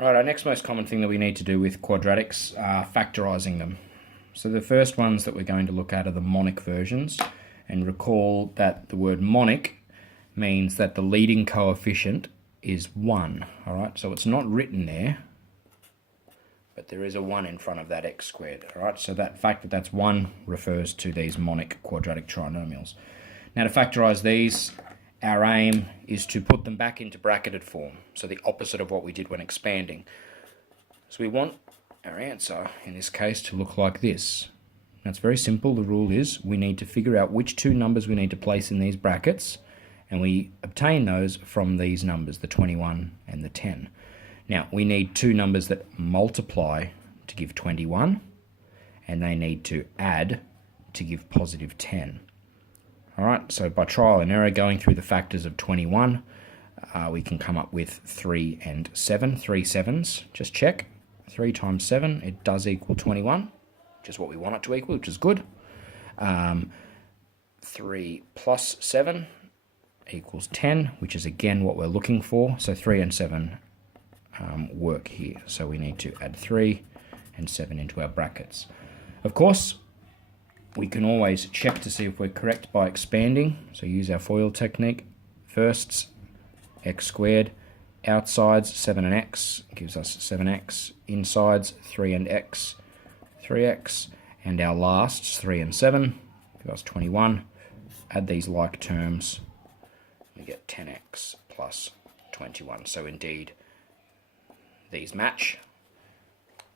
Right, our next most common thing that we need to do with quadratics are factorising them. So the first ones that we're going to look at are the monic versions, and recall that the word monic means that the leading coefficient is 1. Alright, so it's not written there, but there is a 1 in front of that x squared. Alright, so that fact that that's 1 refers to these monic quadratic trinomials. Now to factorise these, our aim is to put them back into bracketed form, so the opposite of what we did when expanding. So we want our answer, in this case, to look like this. That's very simple. The rule is we need to figure out which two numbers we need to place in these brackets, and we obtain those from these numbers, the 21 and the 10. Now, we need two numbers that multiply to give 21, and they need to add to give positive 10. Alright, so by trial and error, going through the factors of 21, we can come up with 3 and 7, 3 sevens. Just check. 3 times 7, it does equal 21, which is what we want it to equal, which is good. 3 plus 7 equals 10, which is again what we're looking for. So 3 and 7 work here. So we need to add 3 and 7 into our brackets. Of course, we can always check to see if we're correct by expanding. So use our FOIL technique. Firsts, x squared. Outsides, 7 and x gives us 7x. Insides, 3 and x, 3x. And our lasts, 3 and 7, give us 21. Add these like terms, we get 10x plus 21. So indeed, these match.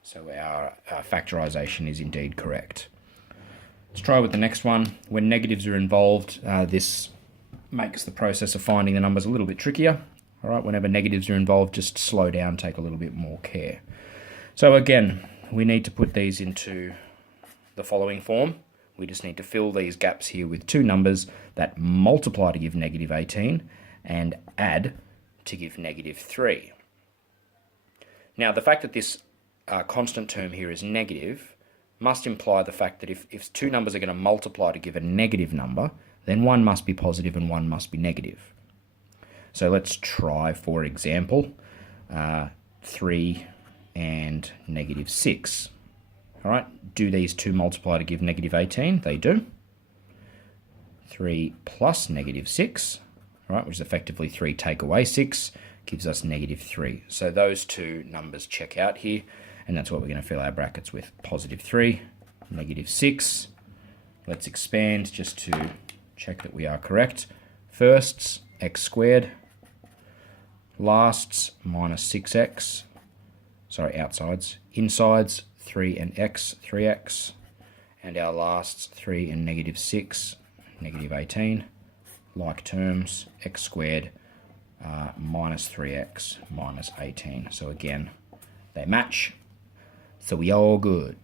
So our factorisation is indeed correct. Let's try with the next one. When negatives are involved, this makes the process of finding the numbers a little bit trickier. All right, whenever negatives are involved, just slow down, take a little bit more care. So again, we need to put these into the following form. We just need to fill these gaps here with two numbers that multiply to give negative 18 and add to give negative 3. Now, the fact that this constant term here is negative must imply the fact that if two numbers are going to multiply to give a negative number, then one must be positive and one must be negative. So let's try, for example, 3 and negative 6. All right, do these two multiply to give negative 18? They do. 3 plus negative 6, all right, which is effectively 3 take away 6, gives us negative 3. So those two numbers check out here, and that's what we're going to fill our brackets with. Positive 3, negative 6. Let's expand just to check that we are correct. Firsts, x squared. Lasts, minus 6x. Sorry, outsides. Insides, 3 and x, 3x. And our lasts, 3 and negative 6, negative 18. Like terms, x squared, minus 3x, minus 18. So again, they match. So we all good.